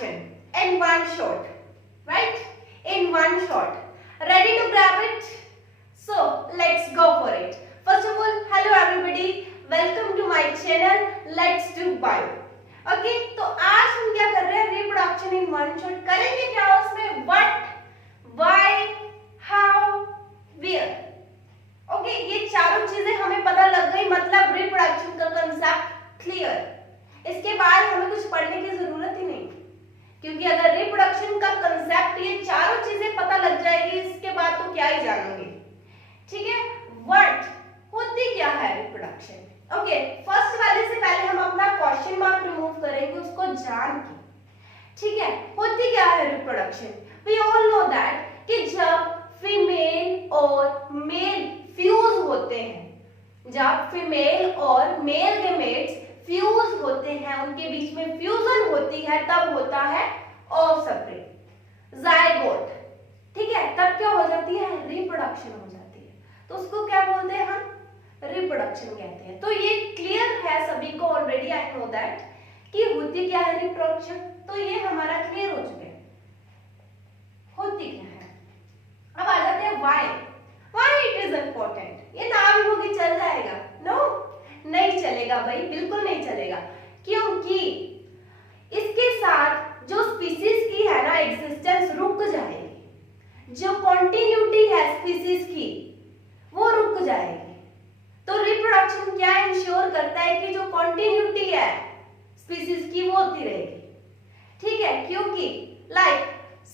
reproduction in one shot, right? In one shot. Ready to grab it? So let's go for it. First of all, hello everybody. Welcome to my channel. Let's do bio. Okay, तो आज हम क्या कर रहे हैं? Reproduction in one shot. करेंगे क्या उसमें? What, why, how, where. Okay, ये चारों चीजें हमें पता लग गई, मतलब रिप्रोडक्शन का कंसेप्ट क्लियर। इसके बाद हमें कुछ पढ़ने की जरूरत ही नहीं, क्योंकि अगर रिप्रोडक्शन का कंसेप्ट ये चारों चीजें पता लग जाएगी, इसके बाद तो क्या ही जानोगे। ठीक है, व्हाट होती क्या है रिप्रोडक्शन। ओके, फर्स्ट वाले से पहले हम अपना क्वेश्चन मार्क रिमूव करेंगे, उसको जान के। ठीक है, होती क्या है reproduction. We all know that कि जब फीमेल और मेल फ्यूज होते हैं, जब फीमेल और मेल गेमेट्स फ्यूज होते हैं, उनके बीच में फ्यूजन होती है, तब होता है ऑफस्प्रिंग, जायगोट। ठीक है, तब क्या हो जाती है? रिप्रोडक्शन हो जाती है। तो उसको क्या बोलते हैं हम? रिप्रोडक्शन कहते हैं। तो ये क्लियर है सभी को ऑलरेडी, आई नो दैट कि होती क्या है रिप्रोडक्शन। तो ये हमारा क्लियर हो चुका है, होती क्या है। अब आ जाते हैं why. Why it is important. ये ना भी होगी चल जाएगा? नो, नहीं चलेगा भाई, बिल्कुल नहीं चलेगा। क्योंकि इसके साथ जो स्पीसीज की है ना एग्जिस्टेंस रुक जाएगी, जो कॉन्टिन्यूटी है स्पीसीज की वो रुक जाएगी। तो रिप्रोडक्शन क्या इंश्योर करता है कि जो कॉन्टिन्यूटी है स्पीसीज की वो होती रहेगी। ठीक है, क्योंकि लाइक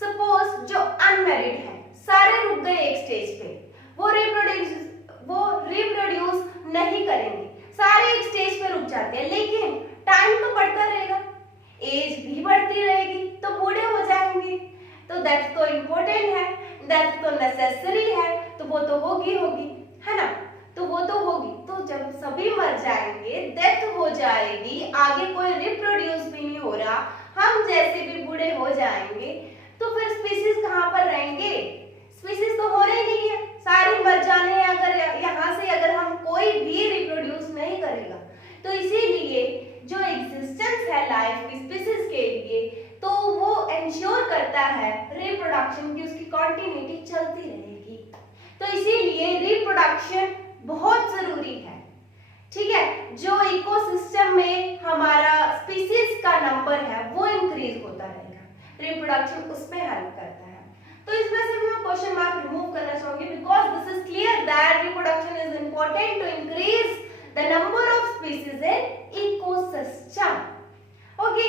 सपोज जो अनमैरिड है, सारे रुक गए एक स्टेज पे, वो रिप्रोड्यूस नहीं करेंगे, सारे एक स्टेज पे रुक जाते हैं। लेकिन टाइम तो बढ़ता रहेगा, एज भी बढ़ती रहेगी, तो बूढ़े हो जाएंगे। तो दैट तो इम्पोर्टेंट है, दैट तो नेसेसरी है, तो वो तो होगी है ना। तो वो तो होगी। तो जब सभी मर जाएंगे, डेथ हो जाएगी, आगे कोई रिप्रोड्यूस भी नहीं हो रहा, हम जैसे भी बूढ़े हो जाएंगे, तो फिर स्पीसीज कहाँ पर रहेंगे? स्पीसीज तो हो रही नहीं है, सारी मर जाने हैं। अगर यहाँ से अगर हम कोई भी रिप्रोड्यूस नहीं करेगा, तो इसीलिए जो एग्जिस्टेंस है लाइफ की स्पीसीज के लिए, तो वो इंश्योर करता है रिप्रोडक्शन की, उसकी कंटिन्यूटी चलती रहेगी। तो इसीलिए रिप्रोडक्शन बहुत जरूरी है। ठीक है, जो इकोसिस्टम में हमारा स्पीसीज का नंबर है वो इंक्रीज होता रहेगा, रिप्रोडक्शन उसमें हेल्प करता है। तो इसमें से मैं क्वेश्चन मार्क रिमूव करना चाहूंगी, because this is clear that reproduction is important to increase the number of species in ecosystem. Okay,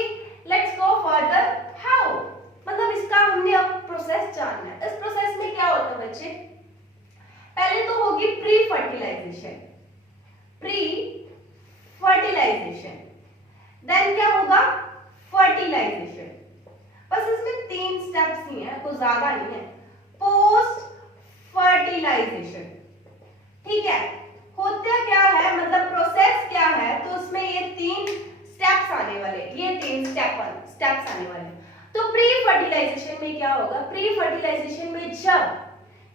let's go further. How, मतलब इसका हमने अब प्रोसेस जानना है। इस प्रोसेस में क्या होता है बच्चे? पहले तो होगी प्री फर्टिलाइजेशन, देन क्या होगा? फर्टिलाइजेशन। बस इसमें 3 स्टेप्स ही हैं, कुछ ज्यादा नहीं है। Post fertilization. ठीक है, होता क्या है, मतलब प्रोसेस क्या है, तो उसमें ये 3 स्टेप्स आने वाले, ये 3 स्टेप्स आने वाले। तो प्री फर्टिलाइजेशन में क्या होगा? प्री फर्टिलाइजेशन में जब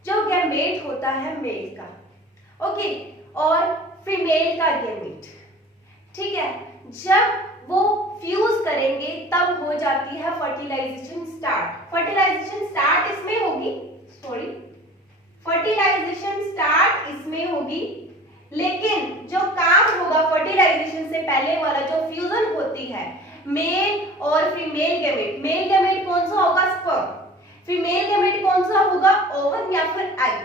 जो गैमेट होता है मेल का, ओके, और फीमेल का गैमेट, ठीक है, जब वो फ्यूज करेंगे तब हो जाती है फर्टिलाइजेशन स्टार्ट। फर्टिलाइजेशन स्टार्ट इसमें होगी, फर्टिलाइजेशन स्टार्ट इसमें होगी, लेकिन जो काम होगा फर्टिलाइजेशन से पहले वाला, जो फ्यूजन होती है मेल और फीमेल गैमेट, मेल गैमेट कौन सा होगा? स्पर्म। फीमेल गैमेट कौन सा होगा? ओवम या फिर एग।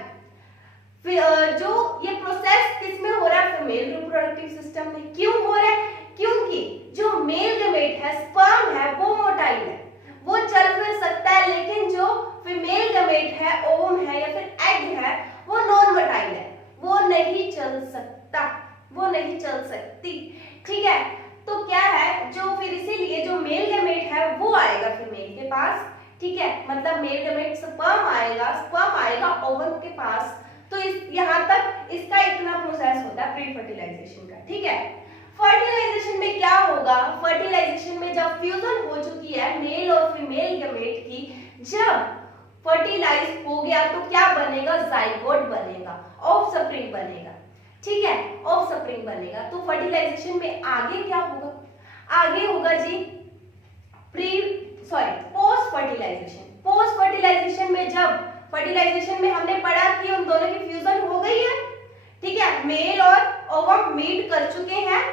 जो ये प्रोसेस किसमें हो रहा है? फीमेल रिप्रोडक्टिव सिस्टम में। क्यों हो रहा है? क्योंकि जो मेल गैमेट है, स्पर्म है, वो मोटाइल है, वो चल फिर सकता है, लेकिन जो फीमेल गैमेट है, ओवम है या फिर एग है, वो नॉन मोटाइल है, वो नहीं चल सकता, वो नहीं चल सकती। ठीक है, तो क्या है, जो फिर इसीलिए जो मेल गैमेट है वो आएगा फीमेल के पास। ठीक है, मतलब मेल गैमेट स्पर्म आएगा ओवम के पास। तो यहाँ तक इसका इतना प्रोसेस होता है प्री फर्टिलाइजेशन का। ठीक है, फर्टिलाइजेशन में क्या होगा? फर्टिलाइजेशन में जब फ्यूजन हो चुकी है मेल और फीमेल गैमेट की, जब फर्टिलाइज हो गया तो क्या बनेगा? जाइगोट बनेगा, ऑफस्प्रिंग बनेगा। ठीक है, ऑफस्प्रिंग बनेगा। तो फर्टिलाइजेशन में आगे क्या होगा? आगे होगा जी pre sorry post fertilization. Post fertilization में जब फर्टिलाइजेशन में हमने पढ़ा कि उन दोनों की फ्यूजन हो गई है, ठीक है, मेल और ओवम मीट कर चुके हैं,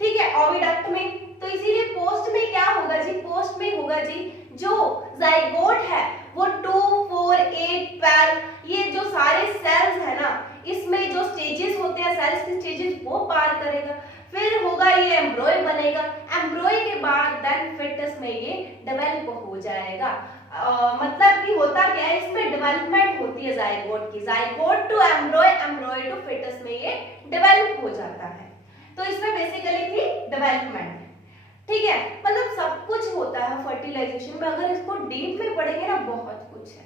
ठीक है, ओविडक्ट में, तो इसीलिए पोस्ट में क्या होगा जी, पोस्ट में होगा जी जो जाइगोट है वो 2, 4, 8, 12 ये जो सारे सेल्स है ना, इसमें जो स्टेजेस होते हैं सेल्स के स्टेजेस वो पार करेगा, फिर होगा ये एम्ब्रॉय बनेगा, एम्ब्रॉय के बाद देन फिटस में ये डेवलप हो जाएगा। मतलब कि होता क्या है, इसमें डेवलपमेंट होती है जाइगोट की, zygote to embryo, embryo to fetus में ये डेवलप हो जाता है। तो इसमें बेसिकली थी डेवलपमेंट, ठीक है, मतलब सब कुछ होता है फर्टिलाइजेशन में। अगर इसको डीप में पढ़ेंगे ना बहुत कुछ है,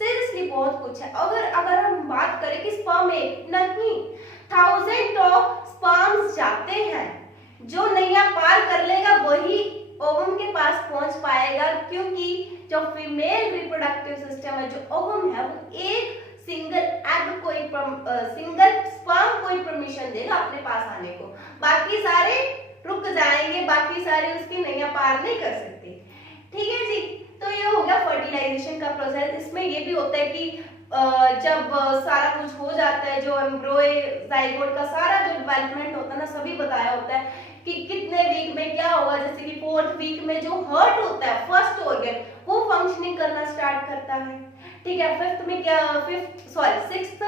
सीरियसली बहुत कुछ है। अगर हम बात करें कि स्पर्म एक नहीं, 1000 ऑफ स्पर्म्स जाते हैं, जो नैया पार कर लेगा वही ओवम के पास पहुंच पाएगा, क्योंकि जो फीमेल रिप्रोडक्टिव सिस्टम है, जो ओवम है, वो एक सिंगल एग कोई सिंगल स्पर्म कोई परमिशन देगा अपने पास आने को, बाकी सारे रुक जाएंगे, बाकी सारे उसकी नैया पार नहीं कर सकते, ठीक है जी। तो ये हो गया फर्टिलाइजेशन का प्रोसेस। इसमें ये भी होता है कि जब सारा कुछ हो जाता है, जो एम्ब्रॉय जाइगोट का सारा जो डेवलपमेंट होता है ना, सभी बताया होता है कि कितने वीक में क्या होगा, जैसे कि 4th वीक में जो हार्ट होता है, फर्स्ट ऑर्गन, वो फंक्शनिंग करना स्टार्ट करता है, ठीक है, 6th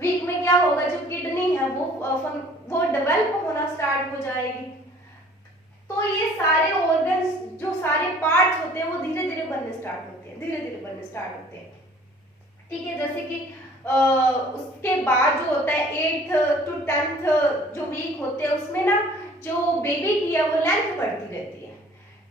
वीक में क्या होगा, जो किडनी है वो डेवलप होना स्टार्ट हो जाएगी। तो ये सारे ऑर्गन्स, जो सारे पार्ट्स होते हैं, वो धीरे धीरे बनने स्टार्ट होते हैं, धीरे धीरे बनने स्टार्ट होते हैं, ठीक है। जैसे कि उसके बाद जो होता है 8th to 10th जो वीक होते हैं, उसमें ना जो बेबी की है वो लेंथ बढ़ती रहती है,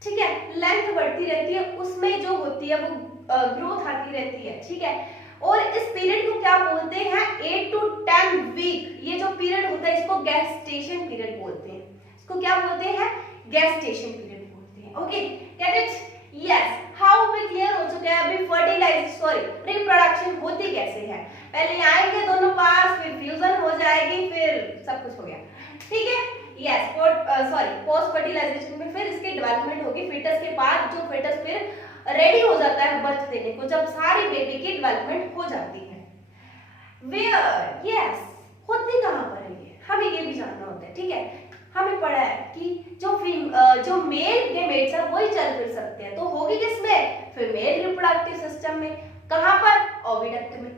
ठीक है, लेंथ बढ़ती रहती है, उसमें जो होती है वो ग्रोथ आती रहती है, ठीक है। और इस पीरियड को क्या बोलते हैं, 8 to 10 वीक, ये जो पीरियड होता है इसको गेस्टेशन पीरियड बोलते हैं। इसको क्या बोलते हैं, गेस्टेशन पीरियड बोलते हैं। Okay, get it? Yes, how भी क्लियर हो चुका है अभी रिप्रोडक्शन होती कैसे है। पहले आएंगे दोनों पास, फिर फ्यूजन हो जाएगी, फिर सब कुछ हो गया, ठीक है। यस, पोस्ट फर्टिलाइजेशन में फिर इसकी डेवलपमेंट होगी फिटस के बाद, जो फिटस फिर रेडी हो जाता है बर्थ देने को, जब सारी बेबी की डेवलपमेंट हो जाती है। वेयर, यस, होती कहां पर है ये, हमें ये भी जानना होता है, ठीक है। हमें पढ़ा है कि जो मेल गेमेट्स है वही चल फिर सकते हैं, तो होगी किसमें, फीमेल रिप्रोडक्टिव सिस्टम में, कहां पर, ओविडक्ट में,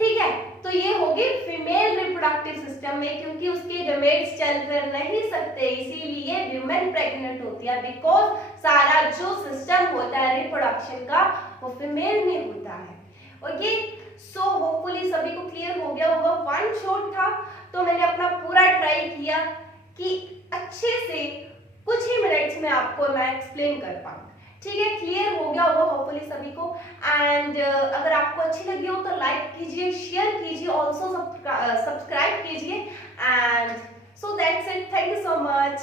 ठीक है। तो ये होगी फीमेल रिप्रोडक्टिव सिस्टम में, क्योंकि उसके गेमेट्स चल फिर नहीं सकते, इसीलिए वुमेन प्रेग्नेंट होती है, बिकॉज सारा जो सिस्टम होता है रिप्रोडक्शन का वो फीमेल में होता है। ओके, सो होपफुली सभी को क्लियर हो गया होगा। वन शॉट था, तो मैंने अपना पूरा ट्राई किया कि अच्छे से कुछ ही मिनट्स में आपको मैं एक्सप्लेन कर पाऊँ, ठीक है। क्लियर हो गया होगा होपफुली सभी को। एंड अगर आपको अच्छी लगी हो तो लाइक कीजिए, शेयर कीजिए, ऑल्सो सब्सक्राइब कीजिए, and so that's it, thank you so much.